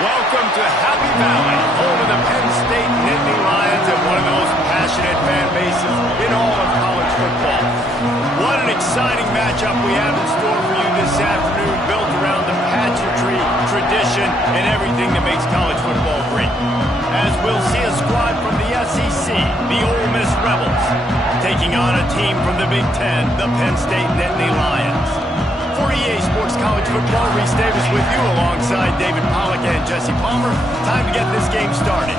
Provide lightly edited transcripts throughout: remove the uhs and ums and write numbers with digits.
Welcome to Happy Valley, home of the Penn State Nittany Lions and one of the most passionate fan bases in all of college football. What an exciting matchup we have in store for you this afternoon, built around the pageantry, tradition, and everything that makes college football great. As we'll see a squad from the SEC, the Ole Miss Rebels, taking on a team from the Big Ten, the Penn State Nittany Lions. For EA Sports College Football, Reese Davis with you alongside David Pollack and Jesse Palmer. Time to get this game started.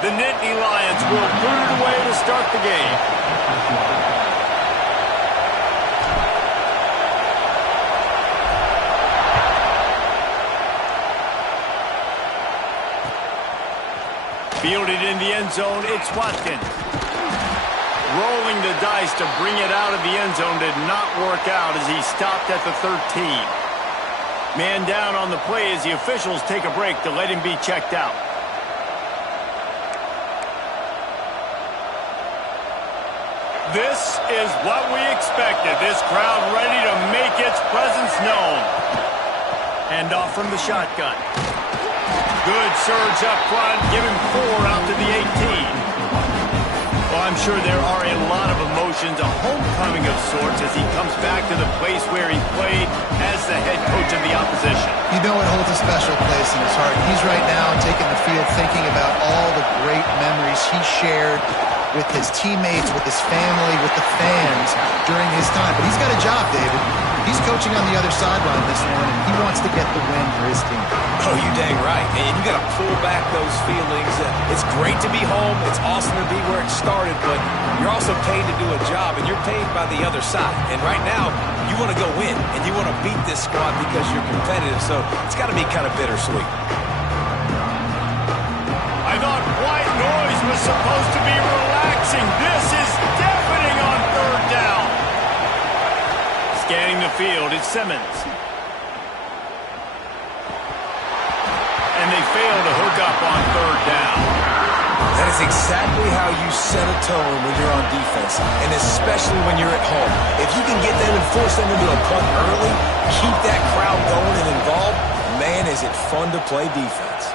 The Nittany Lions will put it away to start the game. Fielded in the end zone, it's Watkins. Rolling the dice to bring it out of the end zone did not work out as he stopped at the 13. Man down on the play as the officials take a break to let him be checked out. This is what we expected. This crowd ready to make its presence known. Hand off from the shotgun. Good surge up front. Give him 4 out to the 18. Well, I'm sure there are a lot of emotions, a homecoming of sorts as he comes back to the place where he played as the head coach of the opposition. You know it holds a special place in his heart. He's right now taking the field thinking about all the great memories he shared with his teammates, with his family, with the fans during his time. But he's got a job, David. He's coaching on the other sideline this one, and he wants to get the win for his team. Oh, you dang right. And you got to pull back those feelings. It's great to be home. It's awesome to be where it started, but you're also paid to do a job, and you're paid by the other side. And right now, you want to go win, and you want to beat this squad because you're competitive. So it's got to be kind of bittersweet. I thought white noise was supposed to be relaxing. This is deafening on 3rd down. Scanning the field, it's Simmons. And they fail to hook up on 3rd down. That is exactly how you set a tone when you're on defense, and especially when you're at home. If you can get them and force them into a punt early, keep that crowd going and involved, man, is it fun to play defense.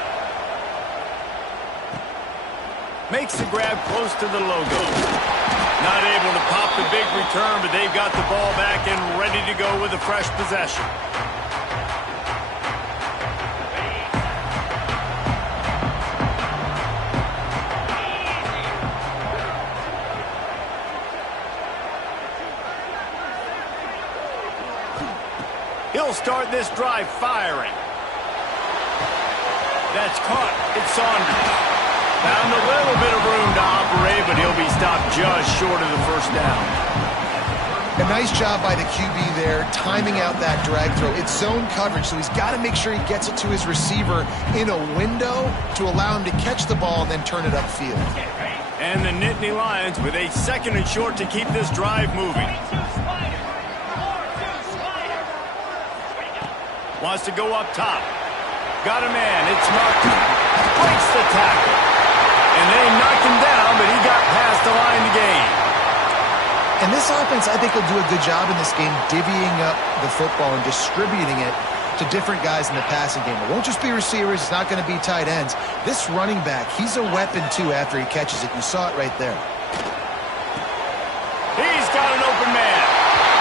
Makes the grab close to the logo. Not able to pop the big return, but they've got the ball back and ready to go with a fresh possession. He'll start this drive firing. That's caught. It's Saunders. Found a little bit of room to operate, but he'll be stopped just short of the 1st down. A nice job by the QB there, timing out that drag throw. It's zone coverage, so he's got to make sure he gets it to his receiver in a window to allow him to catch the ball and then turn it upfield. And the Nittany Lions with a 2nd and short to keep this drive moving. Wants to go up top. Got a man. It's Martin. Breaks the tackle. And they knocked him down, but he got past the line to gain. And this offense, I think, will do a good job in this game divvying up the football and distributing it to different guys in the passing game. It won't just be receivers. It's not going to be tight ends. This running back, he's a weapon, too, after he catches it. You saw it right there. He's got an open man.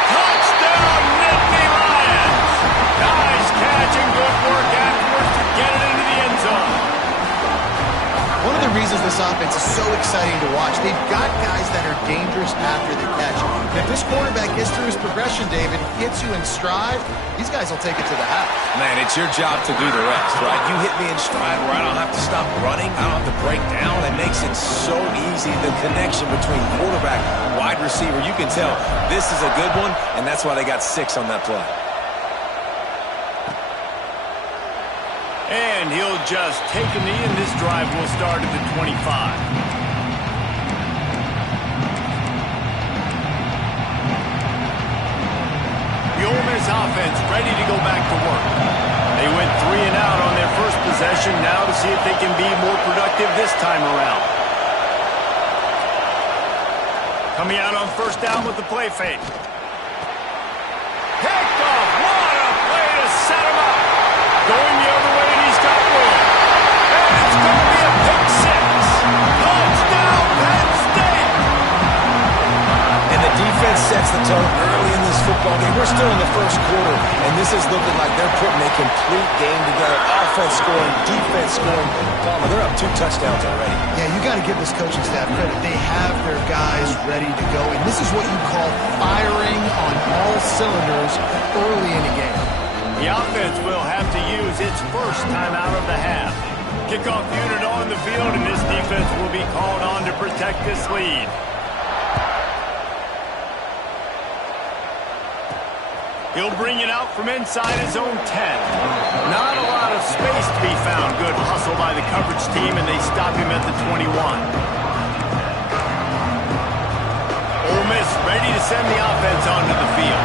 Touchdown, Nittany Lions. Nice catch and good work afterwards to get it into the end zone. One of the reasons this offense is so exciting to watch, they've got guys that are dangerous after the catch. And if this quarterback gets through his progression, David, hits you in stride, these guys will take it to the house. Man, it's your job to do the rest, right? You hit me in stride where I don't have to stop running. I don't have to break down. It makes it so easy, the connection between quarterback and wide receiver. You can tell this is a good one, and that's why they got 6 on that play. And he'll just take a knee, and this drive will start at the 25. The Ole Miss offense ready to go back to work. They went 3 and out on their first possession, now to see if they can be more productive this time around. Coming out on 1st down with the play fake. Picked off. What a play to set him up. Going the other way, and he's got room. And it's going to be a pick 6. Touchdown, Penn State. And the defense sets the tone early in this football game. We're still in the 1st quarter, and this is looking like they're putting a complete game together. Offense scoring, defense scoring. Palmer, they're up 2 touchdowns already. Yeah, you got to give this coaching staff credit. They have their guys ready to go, and this is what you call firing on all cylinders early in a game. The offense will have to use its first time out of the half. Kickoff unit on the field, and this defense will be called on to protect this lead. He'll bring it out from inside his own 10. Not a lot of space to be found. Good hustle by the coverage team, and they stop him at the 21. Ole Miss ready to send the offense onto the field.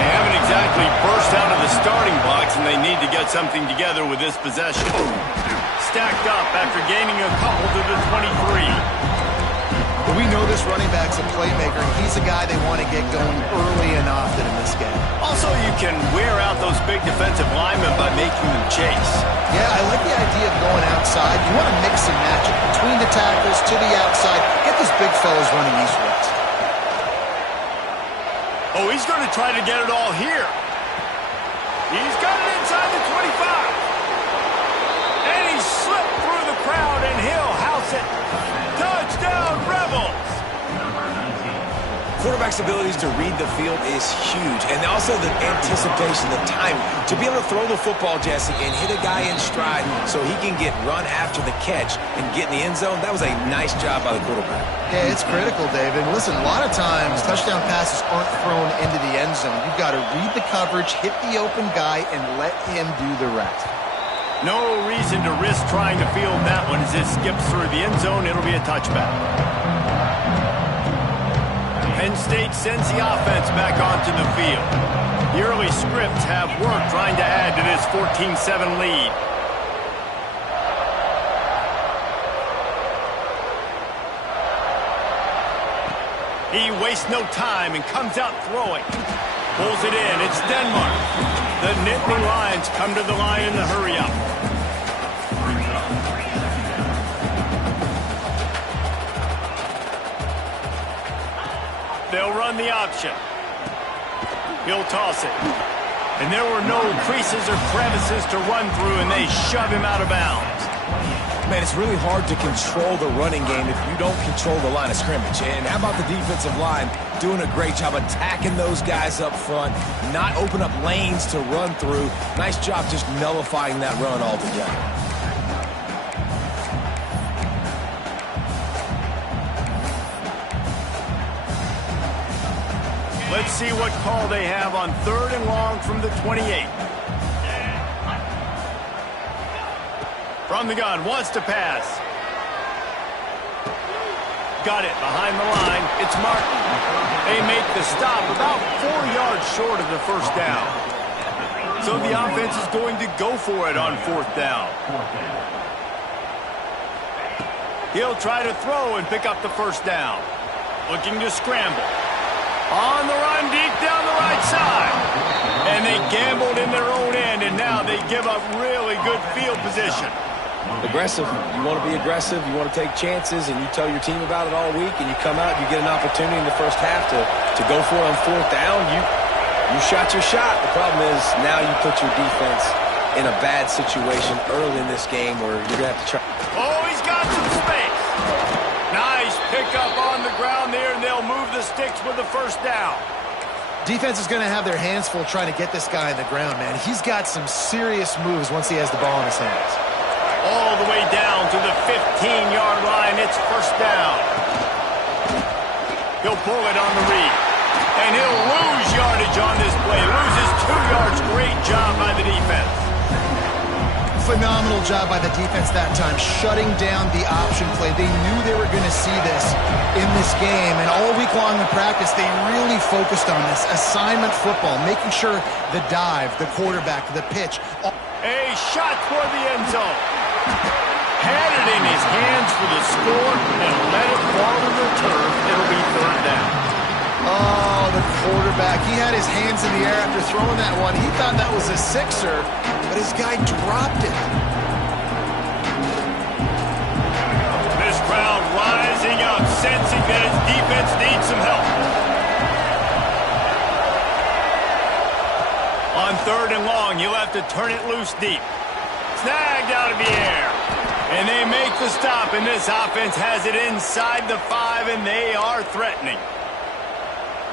They haven't exactly burst out of the starting blocks, and they need to get something together with this possession. Stacked up after gaining a couple to the 23. We know this running back's offensive playmaker. He's a guy they want to get going early and often in this game. Also, you can wear out those big defensive linemen by making them chase. Yeah, I like the idea of going outside. You want to mix and match it between the tackles to the outside. Get these big fellas running east-west. Oh, he's going to try to get it all here. He's got it inside the 25. And he slipped through the crowd, and he'll house it. Touchdown, Rebels! Quarterback's abilities to read the field is huge, and also the anticipation, the time to be able to throw the football, Jesse, and hit a guy in stride so he can get run after the catch and get in the end zone. That was a nice job by the quarterback. Yeah, it's critical, David. Listen, a lot of times touchdown passes aren't thrown into the end zone. You've got to read the coverage, hit the open guy, and let him do the rest. No reason to risk trying to field that one as it skips through the end zone. It'll be a touchback. Penn State sends the offense back onto the field. The early scripts have worked trying to add to this 14-7 lead. He wastes no time and comes out throwing. Pulls it in. It's Denmark. The Nittany Lions come to the line in the hurry-up. They'll run the option. He'll toss it. And there were no creases or crevices to run through, and they shove him out of bounds. Man, it's really hard to control the running game if you don't control the line of scrimmage. And how about the defensive line doing a great job attacking those guys up front, not open up lanes to run through. Nice job just nullifying that run altogether. Let's see what call they have on 3rd and long from the 28. From the gun, wants to pass. Got it behind the line. It's Martin. They make the stop about 4 yards short of the first down. So the offense is going to go for it on 4th down. He'll try to throw and pick up the first down. Looking to scramble. On the run, deep down the right side. And they gambled in their own end, and now they give up really good field position. Aggressive. You want to be aggressive. You want to take chances, and you tell your team about it all week, and you come out, you get an opportunity in the first half to go for it on 4th down. You shot your shot. The problem is now you put your defense in a bad situation early in this game where you're going to have to try. Oh, he's got some space. Nice pickup on the ground there, and they'll move the sticks with the first down. Defense is going to have their hands full trying to get this guy on the ground, man. He's got some serious moves once he has the ball in his hands. All the way down to the 15-yard line. It's first down. He'll pull it on the read. And he'll lose yardage on this play. Loses 2 yards. Great job by the defense. Phenomenal job by the defense that time, shutting down the option play. They knew they were going to see this in this game, and all week long in practice, they really focused on this assignment football, making sure the dive, the quarterback, the pitch. A shot toward the end zone. Had it in his hands for the score and let it fall to the turf. It'll be 3rd down. Oh, the quarterback. He had his hands in the air after throwing that one. He thought that was a sixer, but his guy dropped it. This crowd rising up, sensing that his defense needs some help. On 3rd and long, you'll have to turn it loose deep. Snagged out of the air. And they make the stop, and this offense has it inside the 5, and they are threatening.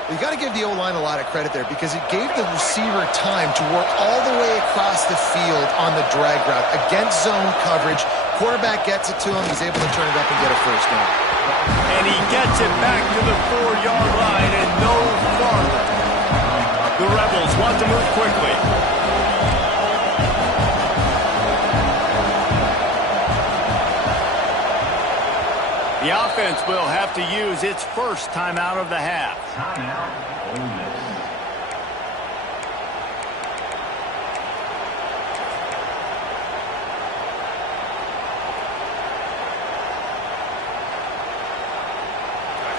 You got to give the O-line a lot of credit there because it gave the receiver time to work all the way across the field on the drag route against zone coverage. Quarterback gets it to him. He's able to turn it up and get a first down. And he gets it back to the 4-yard line and no farther. The Rebels want to move quickly. The offense will have to use its first timeout of the half. Timeout, Ole Miss.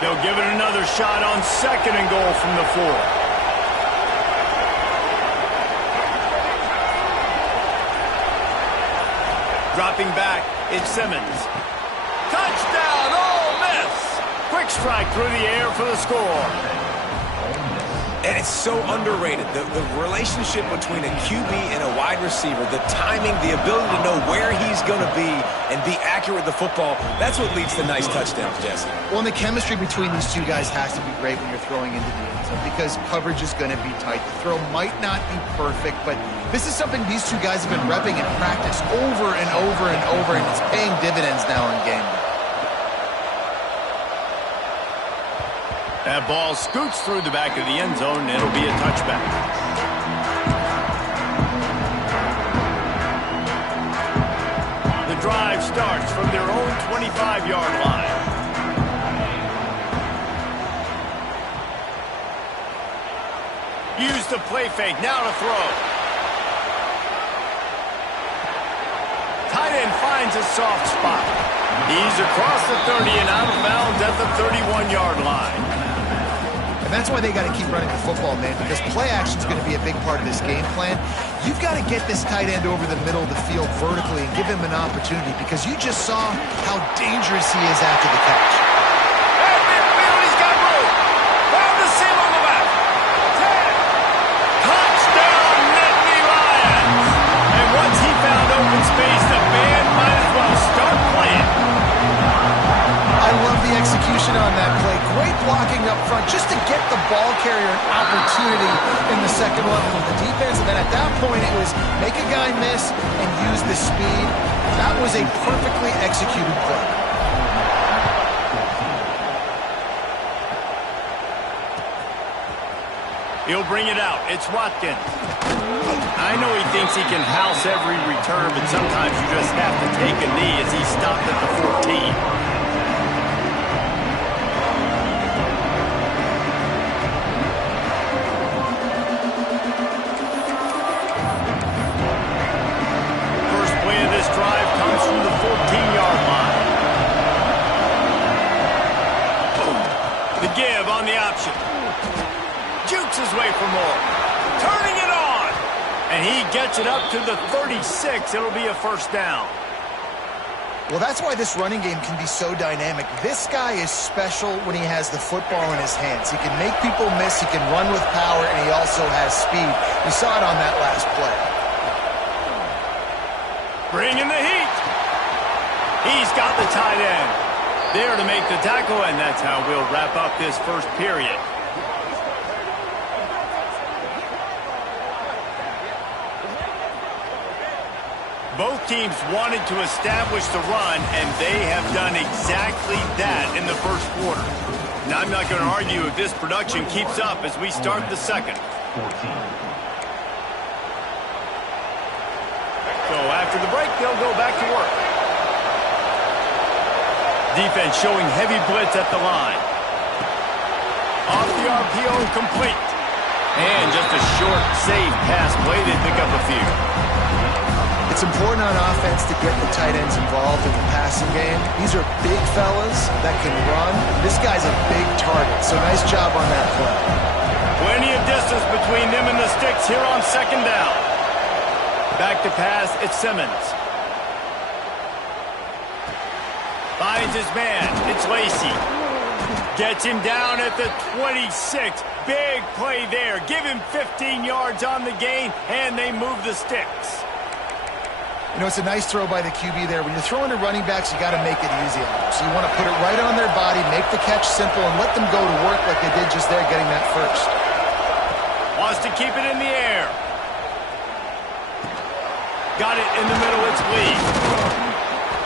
They'll give it another shot on 2nd and goal from the 4. Dropping back, it's Simmons. Touchdown, Ole Miss! Quick strike through the air for the score. And it's so underrated, the relationship between a QB and a wide receiver, the timing, the ability to know where he's going to be and be accurate with the football, that's what leads to nice touchdowns, Jesse. Well, and the chemistry between these two guys has to be great when you're throwing into the end zone because coverage is going to be tight. The throw might not be perfect, but this is something these two guys have been repping in practice over and over and over, and it's paying dividends now in game day. That ball scoots through the back of the end zone, and it'll be a touchback. The drive starts from their own 25-yard line. Use the play fake, now to throw. Tight end finds a soft spot. He's across the 30 and out of bounds at the 31-yard line. And that's why they got to keep running the football, man, because play action is going to be a big part of this game plan. You've got to get this tight end over the middle of the field vertically and give him an opportunity because you just saw how dangerous he is after the catch. Hey, midfield, he's got room. Found the seam on the left. 10. Touchdown, Nittany Lions. And once he found open space, the band might as well start playing. I love the execution on that play. Great blocking up front just to get the ball carrier an opportunity in the second level of the defense. And then at that point, it was make a guy miss and use the speed. That was a perfectly executed play. He'll bring it out. It's Watkins. I know he thinks he can house every return, but sometimes you just have to take a knee as he stopped at the 14. Drive comes from the 14-yard line. The give on the option. Jukes his way for more. Turning it on. And he gets it up to the 36. It'll be a first down. Well, that's why this running game can be so dynamic. This guy is special when he has the football in his hands. He can make people miss. He can run with power, and he also has speed. We saw it on that last play. Bringing the heat. He's got the tight end there to make the tackle, and that's how we'll wrap up this first period. Both teams wanted to establish the run, and they have done exactly that in the first quarter. Now, I'm not going to argue if this production keeps up as we start the second. 14. So after the break, they'll go back to work. Defense showing heavy blitz at the line. Off the RPO, complete. And just a short, safe pass play. They pick up a few. It's important on offense to get the tight ends involved in the passing game. These are big fellas that can run. This guy's a big target, so nice job on that play. Plenty of distance between them and the sticks here on second down. Back to pass, it's Simmons. Finds his man, it's Lacy. Gets him down at the 26. Big play there. Give him 15 yards on the gain, and they move the sticks. You know, it's a nice throw by the QB there. When you're throwing to running backs, you got to make it easy on them. So you want to put it right on their body, make the catch simple, and let them go to work like they did just there, getting that first. Wants to keep it in the air. Got it in the middle, it's Lee.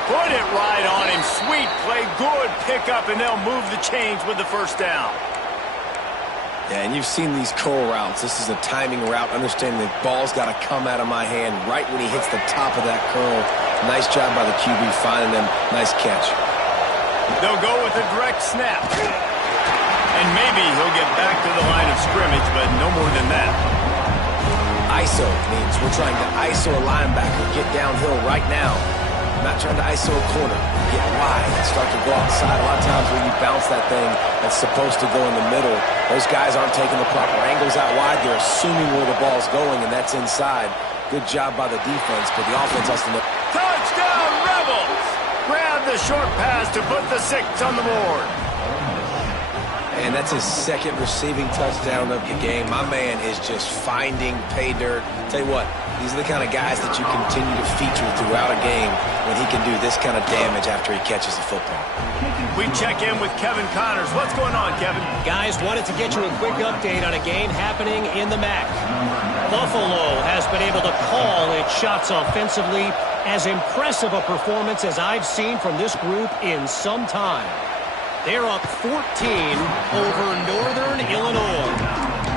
Put it right on him. Sweet play, good pickup, and they'll move the chains with the first down. Yeah, and you've seen these curl routes. This is a timing route. Understanding the ball's got to come out of my hand right when he hits the top of that curl. Nice job by the QB finding them. Nice catch. They'll go with a direct snap. And maybe he'll get back to the line of scrimmage, but no more than that. ISO means we're trying to ISO a linebacker, get downhill right now. Not trying to ISO a corner. Get wide and start to go outside. A lot of times when you bounce that thing that's supposed to go in the middle, those guys aren't taking the proper angles out wide. They're assuming where the ball's going, and that's inside. Good job by the defense, but the offense has to know. Touchdown, Rebels! Grab the short pass to put the 6 on the board. And that's his second receiving touchdown of the game. My man is just finding pay dirt. Tell you what, these are the kind of guys that you continue to feature throughout a game when he can do this kind of damage after he catches the football. We check in with Kevin Connors. What's going on, Kevin? Guys, wanted to get you a quick update on a game happening in the MAC. Buffalo has been able to call its shots offensively. As impressive a performance as I've seen from this group in some time. They're up 14 over Northern Illinois.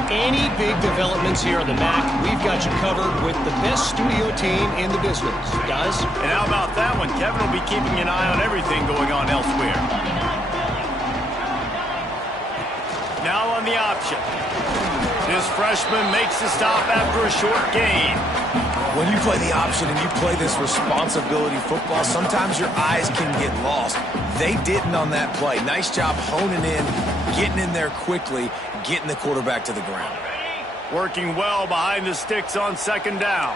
Any big developments here in the MAC, we've got you covered with the best studio team in the business. Guys? And how about that one? Kevin will be keeping an eye on everything going on elsewhere. Now on the option. This freshman makes the stop after a short gain. When you play the option and you play this responsibility football, sometimes your eyes can get lost. They didn't on that play. Nice job honing in, getting in there quickly, getting the quarterback to the ground. Working well behind the sticks on second down.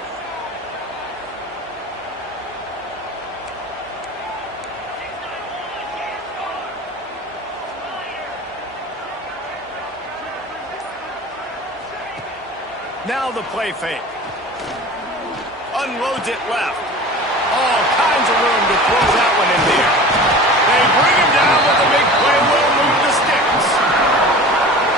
Now the play fake. Unloads it left. All kinds of room to throw that one in there. They bring him down with a big play. Will move the sticks.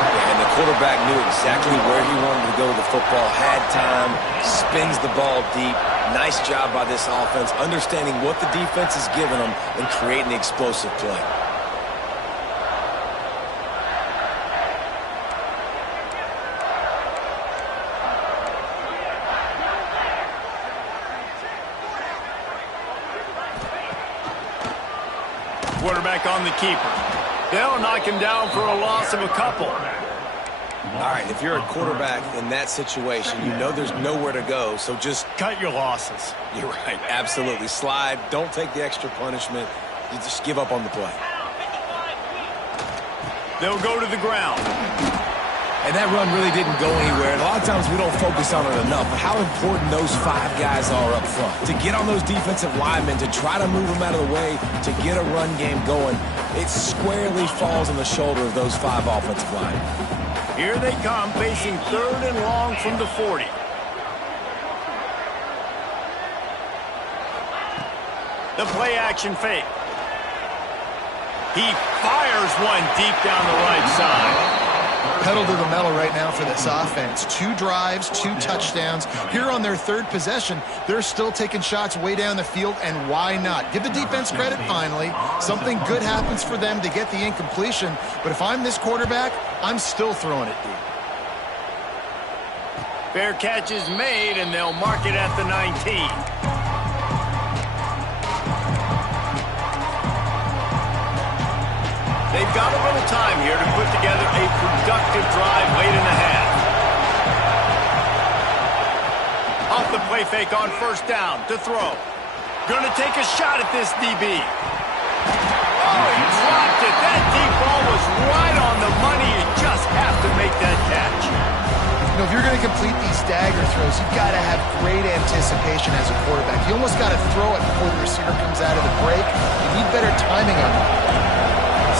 And the quarterback knew exactly where he wanted to go with the football. Had time. Spins the ball deep. Nice job by this offense, understanding what the defense is giving them and creating the explosive play. Quarterback on the keeper. They'll knock him down for a loss of a couple. All right, if you're a quarterback in that situation, you know there's nowhere to go, so just cut your losses. You're right, absolutely. Slide, don't take the extra punishment. You just give up on the play. They'll go to the ground. And that run really didn't go anywhere. And a lot of times we don't focus on it enough, but how important those 5 guys are up front. To get on those defensive linemen, to try to move them out of the way, to get a run game going, it squarely falls on the shoulder of those 5 offensive linemen. Here they come, facing 3rd and long from the 40. The play action fake. He fires one deep down the right side. Pedal to the metal right now for this offense. 2 drives, 2 touchdowns. Here on their 3rd possession, they're still taking shots way down the field, and why not? Give the defense credit finally. Something good happens for them to get the incompletion, but if I'm this quarterback, I'm still throwing it deep. Fair catch is made, and they'll mark it at the 19. They've got a little time here to put together a productive drive late in the half. Off the play fake on 1st down to throw. Gonna take a shot at this DB. Oh, he dropped it. That deep ball was right on the money. You just have to make that catch. You know, if you're going to complete these dagger throws, you've got to have great anticipation as a quarterback. You almost got to throw it before the receiver comes out of the break. You need better timing on that.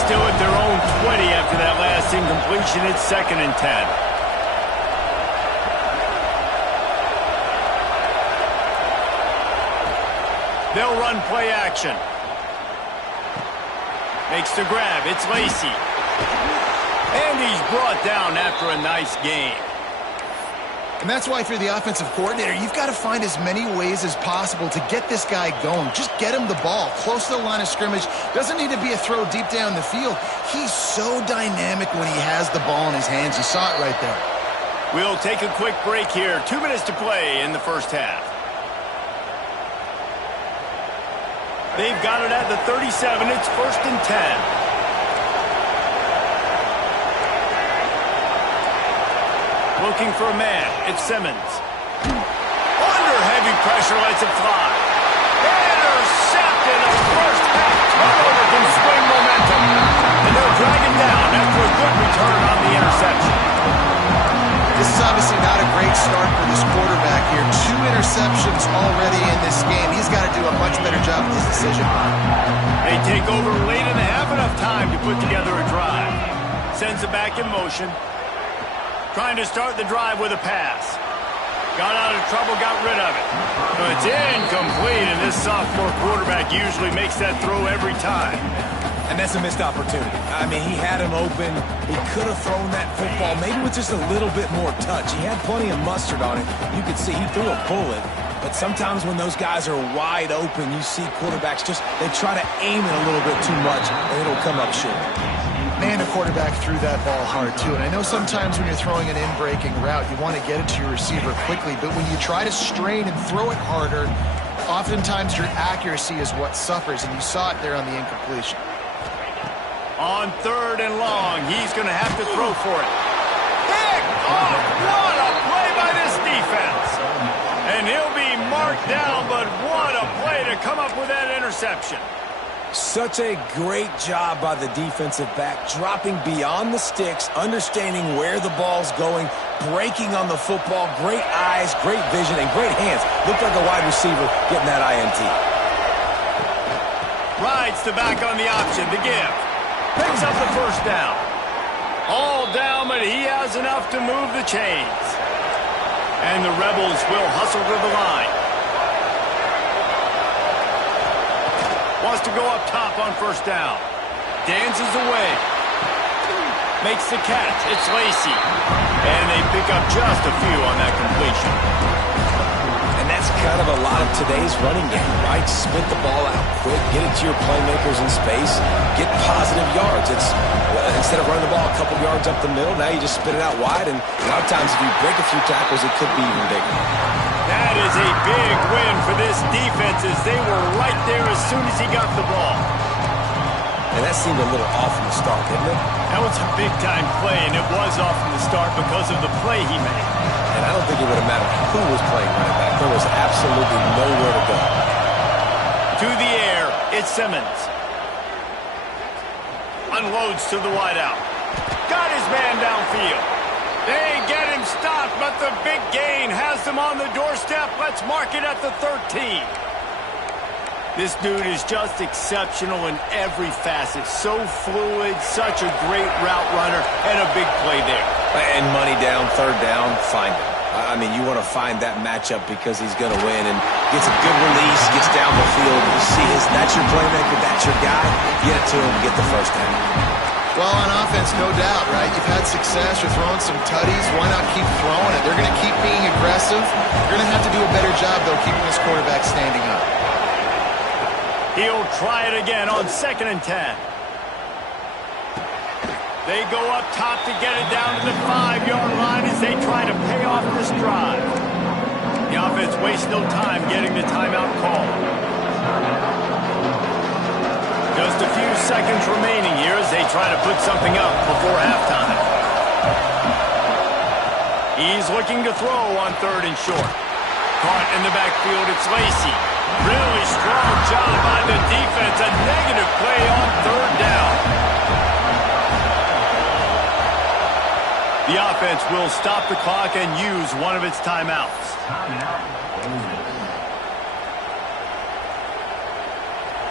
Still at their own 20 after that last incompletion. It's 2nd and 10. They'll run play action. Makes the grab. It's Lacey. And he's brought down after a nice game. And that's why if you're the offensive coordinator, you've got to find as many ways as possible to get this guy going. Just get him the ball close to the line of scrimmage. Doesn't need to be a throw deep down the field. He's so dynamic when he has the ball in his hands. You saw it right there. We'll take a quick break here. 2 minutes to play in the 1st half. They've got it at the 37. It's 1st and 10. Looking for a man. It's Simmons. Under heavy pressure, lets it fly. Intercepted! turnover can swing momentum. And they'll drag it down after a good return on the interception. This is obviously not a great start for this quarterback here. 2 interceptions already in this game. He's got to do a much better job with his decision. They take over late in the half, enough time to put together a drive. Sends it back in motion. Trying to start the drive with a pass. Got out of trouble, got rid of it. But it's incomplete, and this sophomore quarterback usually makes that throw every time. And that's a missed opportunity. I mean, he had him open. He could have thrown that football maybe with just a little bit more touch. He had plenty of mustard on it. You could see he threw a bullet. But sometimes when those guys are wide open, you see quarterbacks they try to aim it a little bit too much, and it'll come up short. Man, the quarterback threw that ball hard, too. And I know sometimes when you're throwing an in-breaking route, you want to get it to your receiver quickly. But when you try to strain and throw it harder, oftentimes your accuracy is what suffers. And you saw it there on the incompletion. On 3rd and long, he's going to have to throw for it. Pick off! What a play by this defense! And he'll be marked down, but what a play to come up with that interception. Such a great job by the defensive back, dropping beyond the sticks, understanding where the ball's going, breaking on the football, great eyes, great vision, and great hands. Looked like a wide receiver getting that INT. Rides the back on the option to give. Picks up the first down. All down, but he has enough to move the chains. And the Rebels will hustle to the line. Wants to go up top on first down. Dances away. Makes the catch. It's Lacy. And they pick up just a few on that completion. And that's kind of a lot of today's running game, right? Split the ball out quick, get it to your playmakers in space, get positive yards. It's instead of running the ball a couple yards up the middle, now you just spit it out wide, and a lot of times if you break a few tackles, it could be even bigger. That is a big win for this defense as they were right there as soon as he got the ball. And that seemed a little off from the start, didn't it? That was a big-time play, and it was off from the start because of the play he made. And I don't think it would have mattered who was playing running back. There was absolutely nowhere to go. To the air, it's Simmons. Unloads to the wideout. Got his man downfield. They get him stopped, but the big gain has them on the doorstep. Let's mark it at the 13. This dude is just exceptional in every facet. So fluid, such a great route runner, and a big play there. And money down, 3rd down, find him. I mean, you want to find that matchup because he's going to win and gets a good release, gets down the field. You see that's your playmaker, that's your guy. Get it to him, get the first down. Well, on offense, no doubt, right? You've had success. You're throwing some tutties. Why not keep throwing it? They're going to keep being aggressive. You're going to have to do a better job, though, keeping this quarterback standing up. He'll try it again on 2nd and 10. They go up top to get it down to the 5-yard line as they try to pay off this drive. The offense wastes no time getting the timeout call. Just a few seconds remaining here as they try to put something up before halftime. He's looking to throw on 3rd and short. Caught in the backfield, it's Lacy. Really strong job by the defense. A negative play on 3rd down. The offense will stop the clock and use one of its timeouts.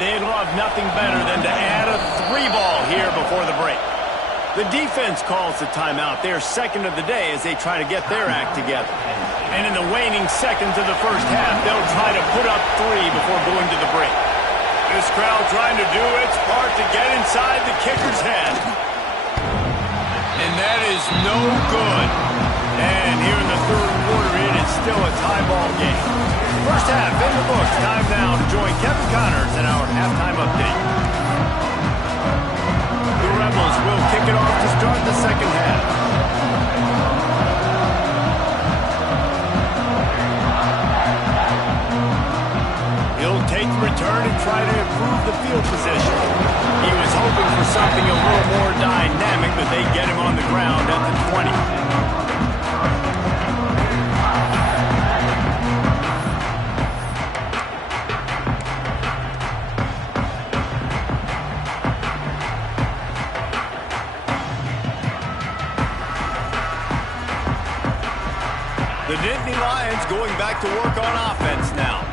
They'd love nothing better than to add a 3-ball here before the break. The defense calls the timeout. They're 2nd of the day as they try to get their act together. And in the waning seconds of the first half, they'll try to put up 3 before going to the break. This crowd trying to do its part to get inside the kicker's head. And that is no good. And here in the 3rd quarter, it is still a tie ball game. First half in the books. Time now to join Kevin Connors in our halftime update. The Rebels will kick it off to start the 2nd half. He'll take the return and try to improve the field position. He was hoping for something a little more dynamic, but they get him on the ground at the 20. Nittany Lions going back to work on offense now.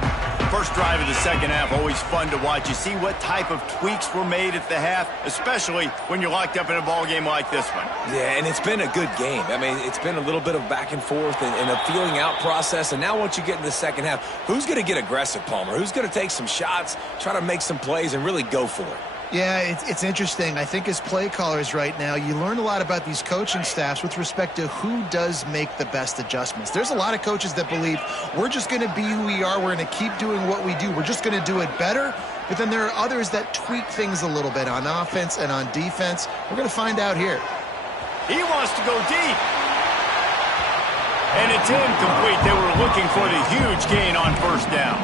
First drive of the second half, always fun to watch. You see what type of tweaks were made at the half, especially when you're locked up in a ball game like this one. Yeah, and it's been a good game. I mean, it's been a little bit of back and forth and a feeling out process. And now once you get in the second half, who's going to get aggressive, Palmer? Who's going to take some shots, try to make some plays, and really go for it? Yeah, it's interesting. I think as play callers right now, you learn a lot about these coaching staffs with respect to who does make the best adjustments. There's a lot of coaches that believe we're just going to be who we are. We're going to keep doing what we do. We're just going to do it better. But then there are others that tweak things a little bit on offense and on defense. We're going to find out here. He wants to go deep. And it's incomplete. They were looking for the huge gain on first down.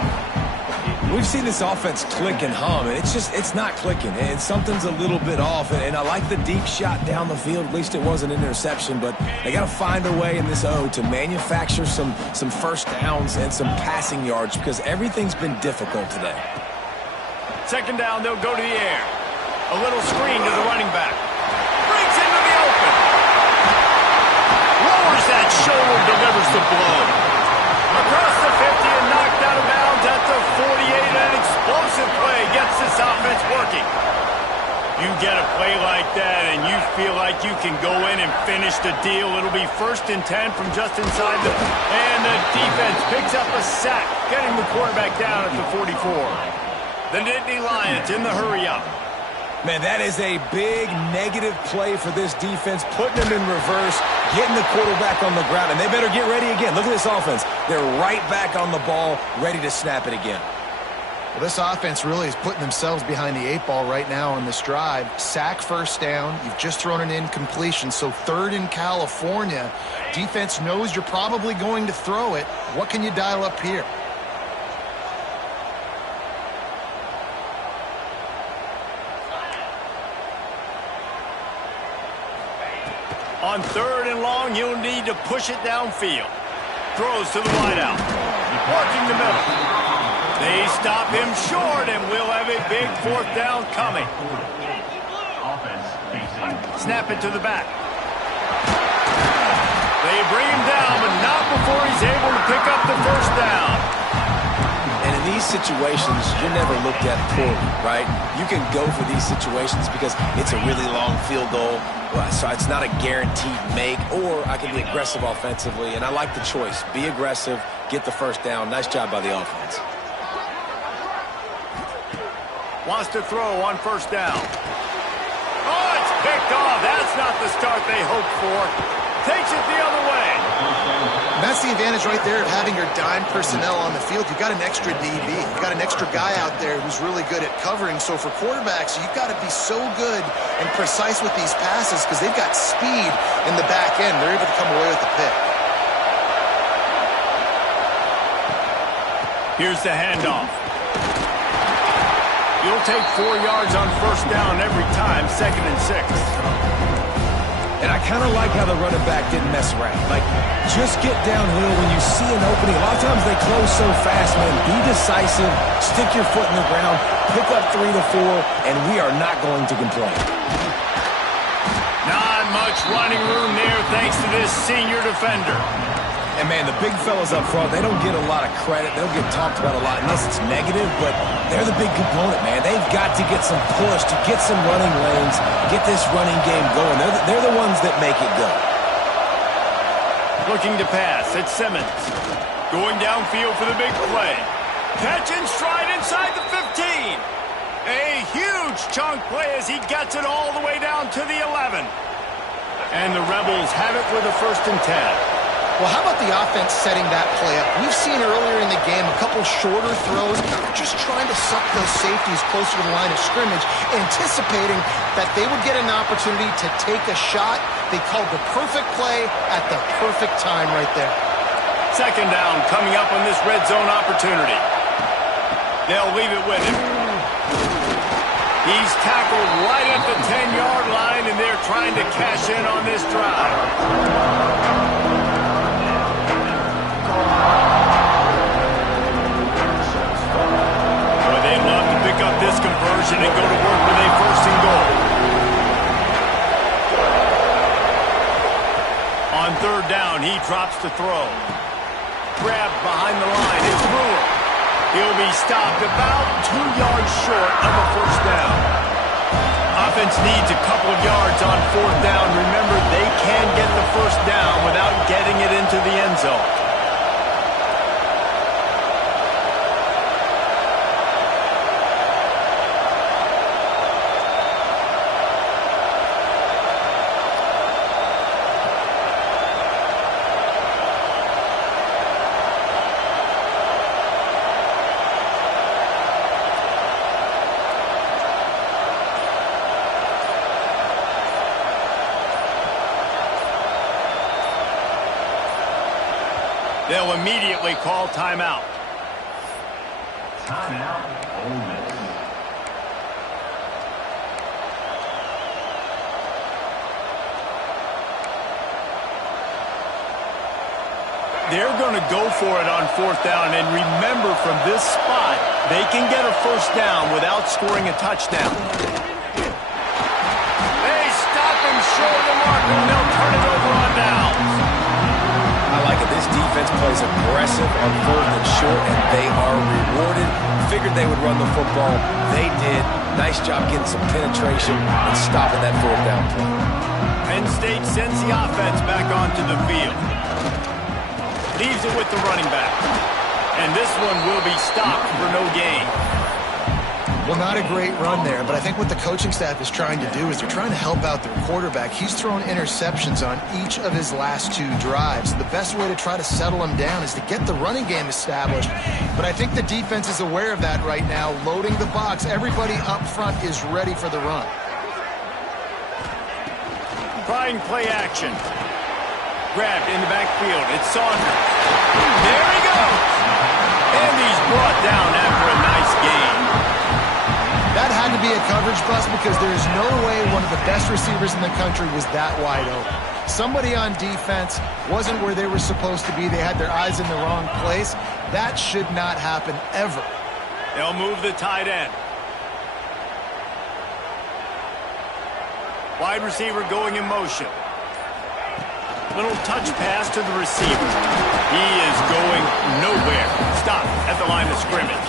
We've seen this offense click and hum, and it's not clicking, and something's a little bit off. And I like the deep shot down the field. At least it wasn't an interception, but they got to find a way in this O to manufacture some first downs and some passing yards because everything's been difficult today. Second down, they'll go to the air. A little screen to the running back. Brings into the open. Lowers that shoulder, delivers the blow. Across the 50 and knocked out of bounds at the 48. An explosive play gets this offense working. You get a play like that and you feel like you can go in and finish the deal. It'll be 1st and 10 from just inside the... And the defense picks up a sack, getting the quarterback down at the 44. The Nittany Lions in the hurry-up. Man, that is a big negative play for this defense, putting them in reverse, getting the quarterback on the ground, and they better get ready again. Look at this offense. They're right back on the ball, ready to snap it again. Well, this offense really is putting themselves behind the 8 ball right now on this drive. Sack first down. You've just thrown an incompletion, so 3rd in California. Defense knows you're probably going to throw it. What can you dial up here? On 3rd and long, you'll need to push it downfield. Throws to the wideout. Working the middle. They stop him short, and we'll have a big 4th down coming. Snap it to the back. They bring him down, but not before he's able to pick up the 1st down. And in these situations, you're never looked at poorly, right? You can go for these situations because it's a really long field goal. So it's not a guaranteed make, or I can be aggressive offensively, and I like the choice. Be aggressive, get the 1st down. Nice job by the offense. Wants to throw on 1st down. Oh, it's picked off. That's not the start they hoped for. Takes it the other way. And that's the advantage right there of having your dime personnel on the field. You've got an extra DB. You've got an extra guy out there who's really good at covering. So for quarterbacks, you've got to be so good and precise with these passes because they've got speed in the back end. They're able to come away with the pick. Here's the handoff. You'll take 4 yards on 1st down every time, 2nd and 6. And I kind of like how the running back didn't mess around. Like, just get downhill when you see an opening. A lot of times they close so fast, man. Be decisive, stick your foot in the ground, pick up 3 to 4, and we are not going to complain. Not much running room there thanks to this senior defender. And, man, the big fellas up front, they don't get a lot of credit. They don't get talked about a lot unless it's negative, but they're the big component, man. They've got to get some push, to get some running lanes, get this running game going. They're the ones that make it go. Looking to pass. It's Simmons. Going downfield for the big play. Catch and stride inside the 15. A huge chunk play as he gets it all the way down to the 11. And the Rebels have it with a 1st and 10. Well, how about the offense setting that play up? We've seen earlier in the game a couple shorter throws, just trying to suck those safeties closer to the line of scrimmage, anticipating that they would get an opportunity to take a shot. They called the perfect play at the perfect time right there. 2nd down coming up on this red zone opportunity. They'll leave it with him. He's tackled right at the 10-yard line, and they're trying to cash in on this drive. Boy, they'd love to pick up this conversion and go to work with a 1st and goal. On 3rd down, he drops to throw. grabbed behind the line. It's Brewer. He'll be stopped about 2 yards short of a first down. Offense needs a couple of yards on fourth down. Remember, they can get the first down without getting it into the end zone. They'll immediately call timeout. Timeout, Ole Miss. They're going to go for it on fourth down, and remember, from this spot, they can get a first down without scoring a touchdown. They stop him short of the mark, and they'll turn it over on downs. I like it. This defense plays aggressive on fourth and short, and they are rewarded. Figured they would run the football. They did. Nice job getting some penetration and stopping that fourth down play. Penn State sends the offense back onto the field. Leaves it with the running back. And this one will be stopped for no gain. Well, not a great run there, but I think what the coaching staff is trying to do is they're trying to help out their quarterback. He's thrown interceptions on each of his last 2 drives. The best way to try to settle him down is to get the running game established. But I think the defense is aware of that right now, loading the box. Everybody up front is ready for the run. Trying play action. Grabbed in the backfield. It's Saunders. There he goes. And he's brought down after a nice gain. That had to be a coverage bust because there is no way one of the best receivers in the country was that wide open. Somebody on defense wasn't where they were supposed to be. They had their eyes in the wrong place. That should not happen ever. They'll move the tight end. Wide receiver going in motion. Little touch pass to the receiver. He is going nowhere. Stop at the line of scrimmage.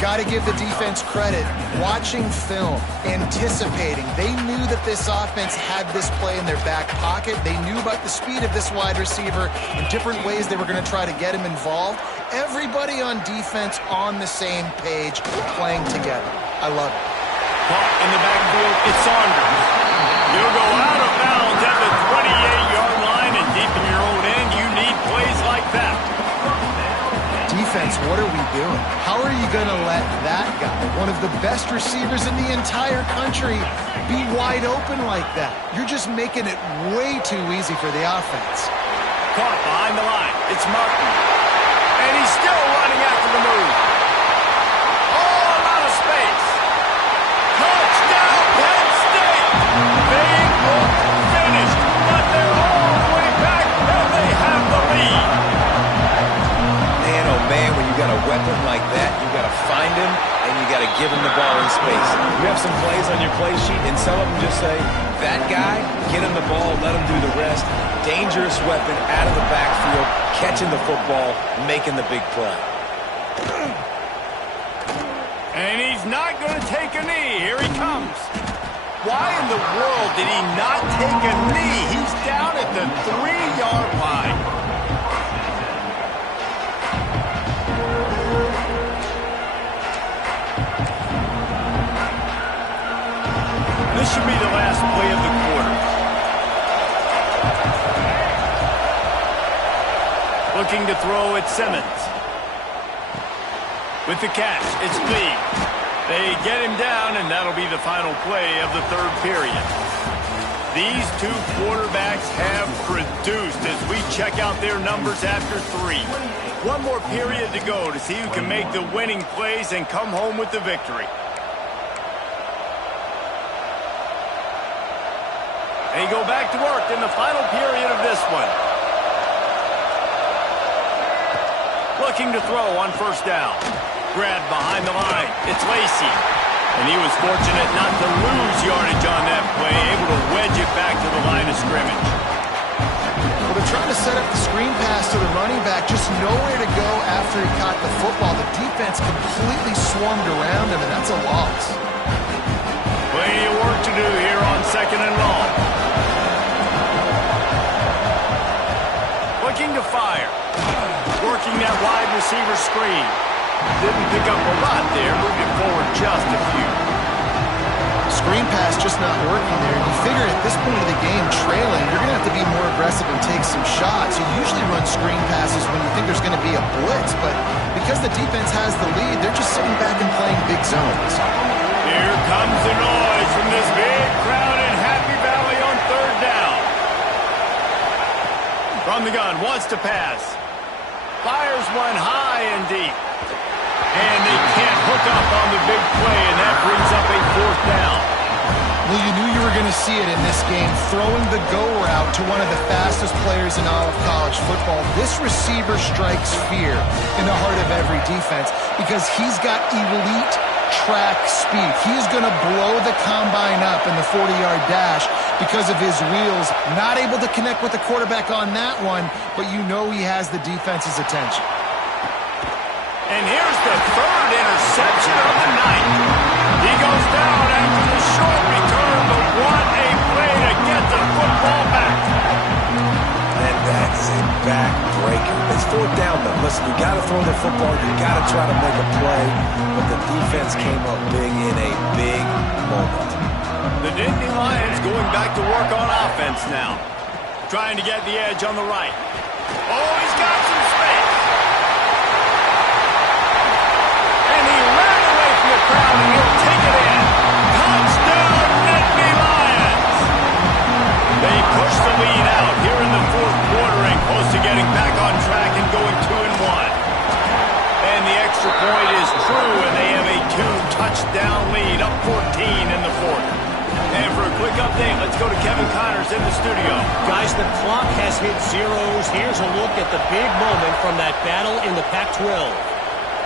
Got to give the defense credit. Watching film, anticipating. They knew that this offense had this play in their back pocket. They knew about the speed of this wide receiver and different ways they were going to try to get him involved. Everybody on defense on the same page, playing together. I love it. Caught in the backfield, it's Saunders. You'll go out of bounds at the 28-yard line, and deep in your own end, you need plays like that. Defense, what are we doing? How are you going to let that guy, one of the best receivers in the entire country, be wide open like that? You're just making it way too easy for the offense. Caught behind the line. It's Martin. And he's still running after the move. Oh, a lot of space. Touchdown, Penn State. They look finished, but they're all the way back, and they have the lead. Man, oh man, when you got a weapon like that, you got to find him and you got to give him the ball in space. You have some plays on your play sheet, and some of them just say, that guy, get him the ball, let him do the rest. Dangerous weapon out of the backfield, catching the football, making the big play. And he's not going to take a knee. Here he comes. Why in the world did he not take a knee? He's down at the 3-yard line. This should be the last play of the quarter. Looking to throw at Simmons. With the catch, it's Lee. They get him down, and that'll be the final play of the third period. These two quarterbacks have produced as we check out their numbers after 3. One more period to go to see who can make the winning plays and come home with the victory. They go back to work in the final period of this one. Looking to throw on first down. Grabbed behind the line. It's Lacey. And he was fortunate not to lose yardage on that play, able to wedge it back to the line of scrimmage. Well, they're trying to set up the screen pass to the running back. quarterback just nowhere to go after he caught the football. The defense completely swarmed around him, and that's a loss. Plenty of work to do here on 2nd and long. Looking to fire. Working that wide receiver screen. Didn't pick up a lot there, moving forward just a few. Screen pass just not working there. You figure at this point of the game, trailing, you're going to have to be more aggressive and take some shots. You usually run screen passes when you think there's going to be a blitz, but because the defense has the lead, they're just sitting back and playing big zones. Here comes the noise from this big crowd in Happy Valley on 3rd down. From the gun, wants to pass. Fires one high and deep. And they can't hook up on the big play, and that brings up a 4th down. Well, you knew you were going to see it in this game, throwing the go route to one of the fastest players in all of college football. This receiver strikes fear in the heart of every defense because he's got elite track speed. He's going to blow the combine up in the 40-yard dash because of his wheels. Not able to connect with the quarterback on that one, but you know he has the defense's attention. And here's the 3rd interception of the night. He goes down after the short return, but what a play to get the football back. And that is a backbreaker. It's 4th down, but listen, you got to throw the football. You got to try to make a play. But the defense came up big in a big moment. The Nittany Lions going back to work on offense now. Trying to get the edge on the right. Oh, he's got some space. And he ran away from the crowd, and he'll take it in. Touchdown, Nittany Lions! They push the lead out here in the 4th quarter and close to getting back on track and going 2-1. And the extra point is true, and they have a 2-touchdown lead, up 14 in the 4th. And for a quick update, let's go to Kevin Connors in the studio. Guys, the clock has hit zeros. Here's a look at the big moment from that battle in the Pac-12.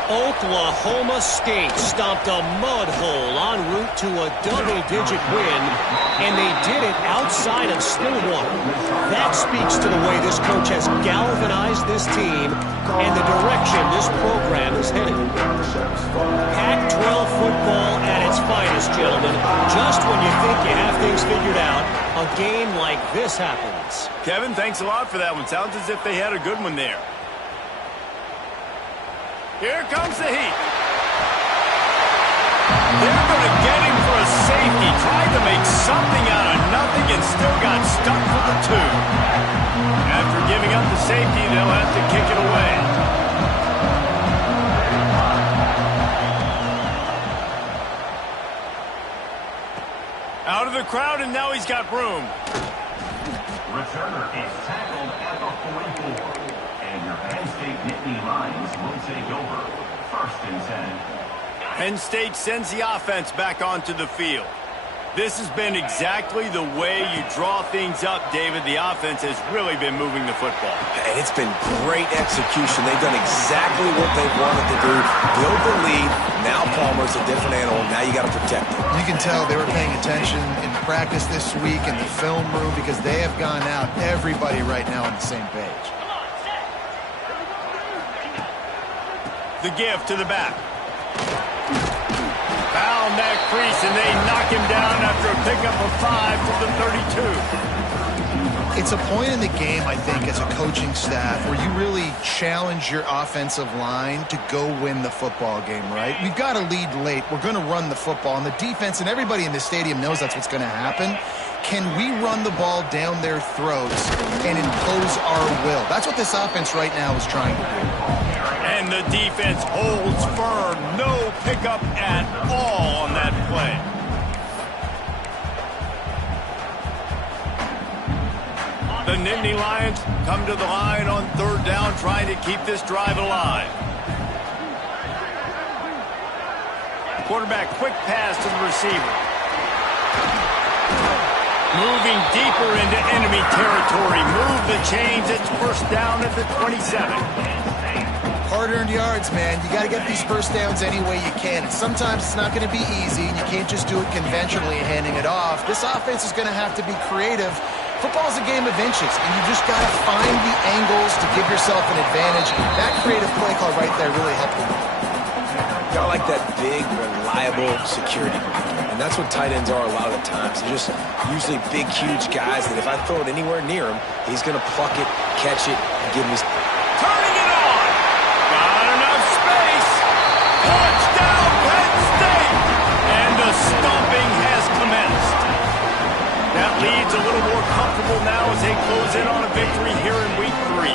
Oklahoma State stomped a mud hole en route to a double-digit win, and they did it outside of Stillwater. That speaks to the way this coach has galvanized this team and the direction this program is headed. Pac-12 football at its finest, gentlemen. Just when you think you have things figured out, a game like this happens. Kevin, thanks a lot for that one. Sounds as if they had a good one there. Here comes the heat. They're going to get him for a safety. Tried to make something out of nothing and still got stuck for the 2. After giving up the safety, they'll have to kick it away. Out of the crowd, and now he's got room. Returner is tackled at the 44. And your Penn State Nittany Lions will take over. 1st and 10. Penn State sends the offense back onto the field. This has been exactly the way you draw things up, David. The offense has really been moving the football. And it's been great execution. They've done exactly what they wanted to do. Build the lead. Now Palmer's a different animal. Now you got to protect him. You can tell they were paying attention in practice this week in the film room because they have gone out, everybody right now on the same page. The give to the back. Found that crease, and they knock him down after a pickup of 5 to the 32. It's a point in the game, I think, as a coaching staff where you really challenge your offensive line to go win the football game, right? We've got to lead late. We're going to run the football, and the defense and everybody in the stadium knows that's what's going to happen. Can we run the ball down their throats and impose our will? That's what this offense right now is trying to do. And the defense holds firm. No pickup at all on that play. The Nittany Lions come to the line on 3rd down, trying to keep this drive alive. Quarterback, quick pass to the receiver. Moving deeper into enemy territory. Move the chains. It's 1st down at the 27. Hard-earned yards, man. You got to get these first downs any way you can. And sometimes it's not going to be easy, and you can't just do it conventionally handing it off. This offense is going to have to be creative, Football's a game of inches, and you just got to find the angles to give yourself an advantage. That creative play call right there really helped them. Got like that big, reliable security blanket. And that's what tight ends are a lot of the times. They're just usually big, huge guys that if I throw it anywhere near him, he's going to pluck it, catch it, and give me... Turning it on! Got enough space! Touchdown, Penn State! And the stomping has commenced. That lead's a little more comfortable now as they close in on a victory here in Week 3.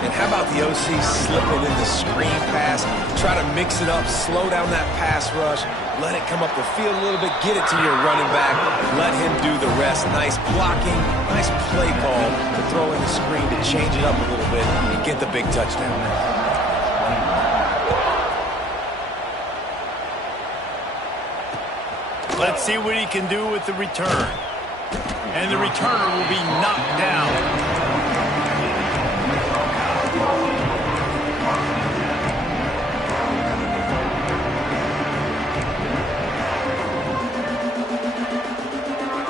And how about the OC slipping in the screen pass? Try to mix it up, slow down that pass rush, let it come up the field a little bit, get it to your running back, let him do the rest. Nice blocking, nice play call to throw in the screen to change it up a little bit and get the big touchdown. Let's see what he can do with the return. And the returner will be knocked down.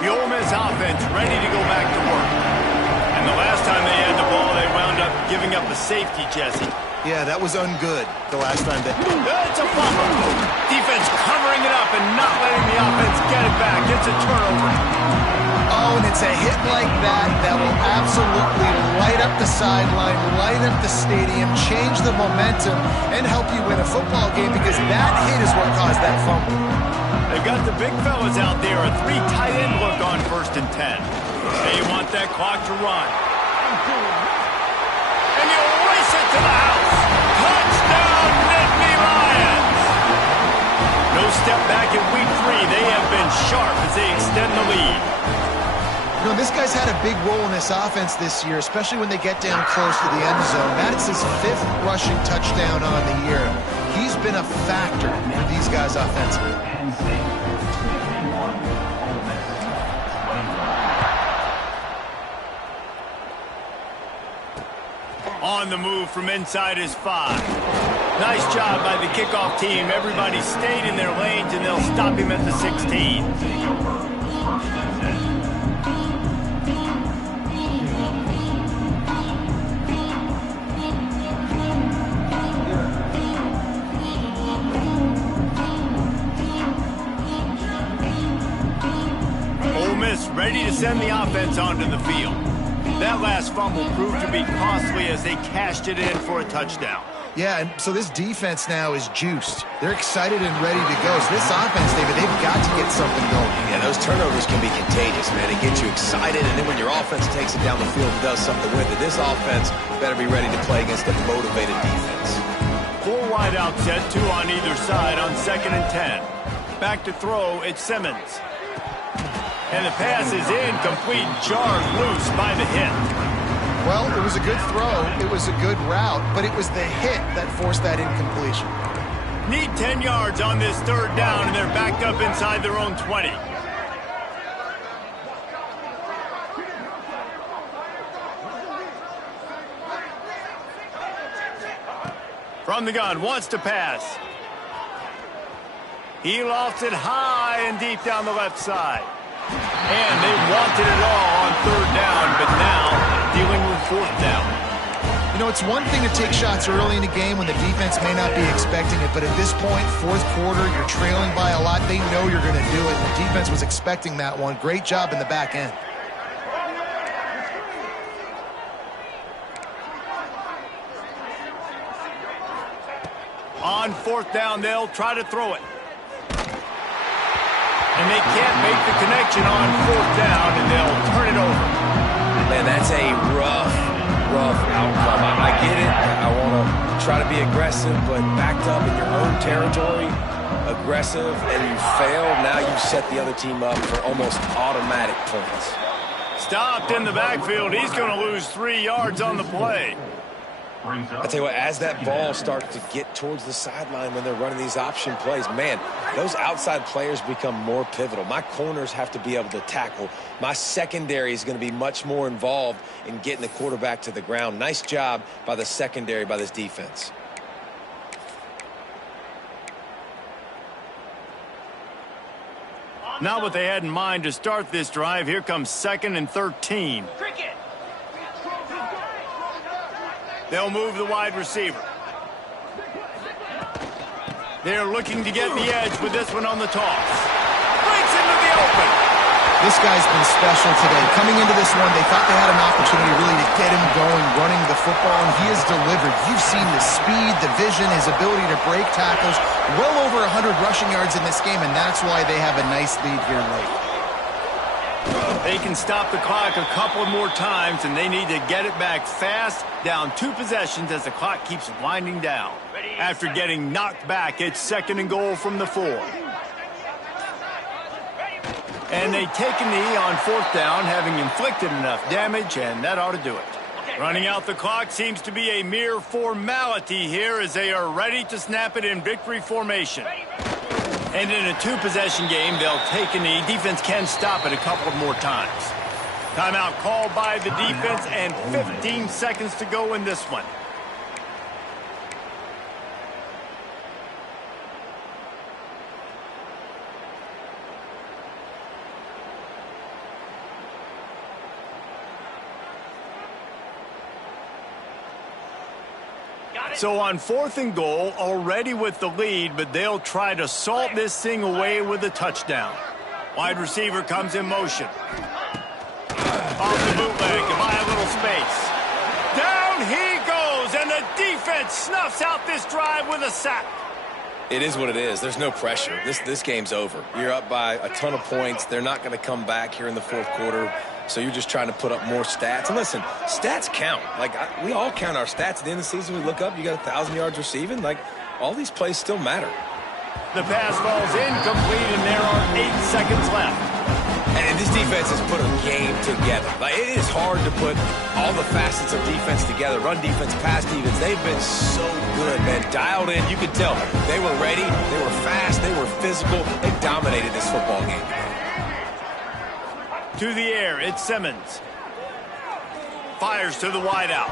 The Ole Miss offense ready to go back to work. And the last time they had the ball, they wound up giving up a safety, Jesse. Yeah, that was ungood the last time. It's a fumble. Defense covering it up and not letting the offense get it back. It's a turnover. Oh, and it's a hit like that that will absolutely light up the sideline, light up the stadium, change the momentum, and help you win a football game because that hit is what caused that fumble. They've got the big fellas out there, a 3 tight end look on 1st and 10. They want that clock to run. And you race it to the house. Touchdown, Nittany Lions! No step back in Week 3. They have been sharp as they extend the lead. You know, this guy's had a big role in this offense this year, especially when they get down close to the end zone. That's his 5th rushing touchdown on the year. He's been a factor for these guys offensively. On the move from inside his 5. Nice job by the kickoff team. Everybody stayed in their lanes, and they'll stop him at the 16. Ready to send the offense onto the field. That last fumble proved to be costly as they cashed it in for a touchdown. Yeah, and so this defense now is juiced. They're excited and ready to go. So this offense, David, they've got to get something going. Yeah, those turnovers can be contagious, man. It gets you excited, and then when your offense takes it down the field and does something with it, this offense better be ready to play against a motivated defense. 4 wide out set, 2 on either side on 2nd and 10. Back to throw, it's Simmons. And the pass is incomplete, jarred loose by the hit. Well, it was a good throw, it was a good route, but it was the hit that forced that incompletion. Need 10 yards on this 3rd down, and they're backed up inside their own 20. From the gun, wants to pass. He lofts it high and deep down the left side. And they wanted it all on 3rd down, but now dealing with 4th down. You know, it's one thing to take shots early in the game when the defense may not be expecting it, but at this point, 4th quarter, you're trailing by a lot. They know you're going to do it, and the defense was expecting that one. Great job in the back end. On 4th down, they'll try to throw it. And they can't make the connection on 4th down, and they'll turn it over. Man, that's a rough outcome. I get it. I want to try to be aggressive, but backed up in your own territory, aggressive, and you fail. Now you've set the other team up for almost automatic points. Stopped in the backfield. He's going to lose 3 yards on the play. I tell you what, as that ball starts to get towards the sideline when they're running these option plays, man, those outside players become more pivotal. My corners have to be able to tackle. My secondary is going to be much more involved in getting the quarterback to the ground. Nice job by the secondary, by this defense. Not what they had in mind to start this drive. Here comes 2nd and 13. They'll move the wide receiver. They're looking to get the edge with this one on the toss. Breaks into the open. This guy's been special today. Coming into this one, they thought they had an opportunity really to get him going, running the football, and he has delivered. You've seen the speed, the vision, his ability to break tackles. Well over 100 rushing yards in this game, and that's why they have a nice lead here late. They can stop the clock a couple more times, and they need to get it back fast, down 2 possessions as the clock keeps winding down. After getting knocked back, it's 2nd and goal from the 4. And they take a knee on 4th down, having inflicted enough damage, and that ought to do it. Running out the clock seems to be a mere formality here as they are ready to snap it in victory formation. And in a 2-possession game, they'll take a knee. Defense can stop it a couple more times. Timeout called by the defense, and 15 seconds to go in this one. So on 4th and goal, already with the lead, but they'll try to salt this thing away with a touchdown. Wide receiver comes in motion. Off the bootleg to buy a little space. Down he goes, and the defense snuffs out this drive with a sack. It is what it is. There's no pressure. This game's over. You're up by a ton of points. They're not going to come back here in the 4th quarter. So you're just trying to put up more stats. And listen, stats count. We all count our stats. At the end of the season, we look up, you got 1,000 yards receiving. All these plays still matter. The pass falls incomplete, and there are 8 seconds left. And this defense has put a game together. It is hard to put all the facets of defense together. Run defense, pass defense. They've been so good, man. Dialed in. You could tell they were ready. They were fast. They were physical. They dominated this football game. To the air, it's Simmons. Fires to the wideout.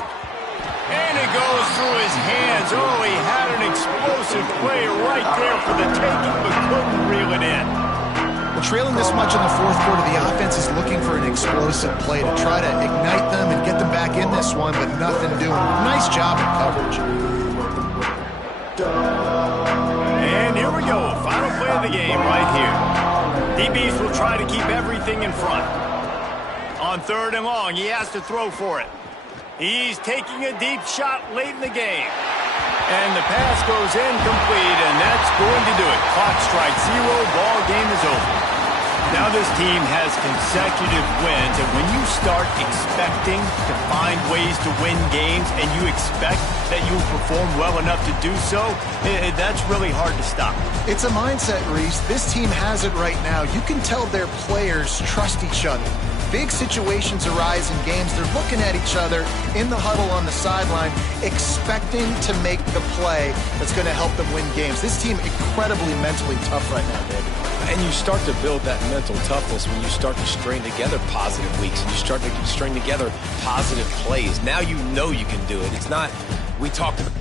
And it goes through his hands. Oh, he had an explosive play right there for the taking, but couldn't reel it in. Well, trailing this much in the 4th quarter, the offense is looking for an explosive play to try to ignite them and get them back in this one, but nothing doing. Nice job in coverage. And here we go. Final play of the game right here. DBs will try to keep everything in front. On 3rd and long, he has to throw for it. He's taking a deep shot late in the game. And the pass goes incomplete, and that's going to do it. Clock strikes 0, ball game is over. Now this team has consecutive wins, and when you start expecting to find ways to win games and you expect that you will perform well enough to do so, that's really hard to stop. It's a mindset, Reese. This team has it right now. You can tell their players trust each other. Big situations arise in games. They're looking at each other in the huddle on the sideline, expecting to make the play that's going to help them win games. This team incredibly mentally tough right now, David. And you start to build that mental toughness when you start to string together positive weeks and you start to string together positive plays. Now you know you can do it. It's not, we talked about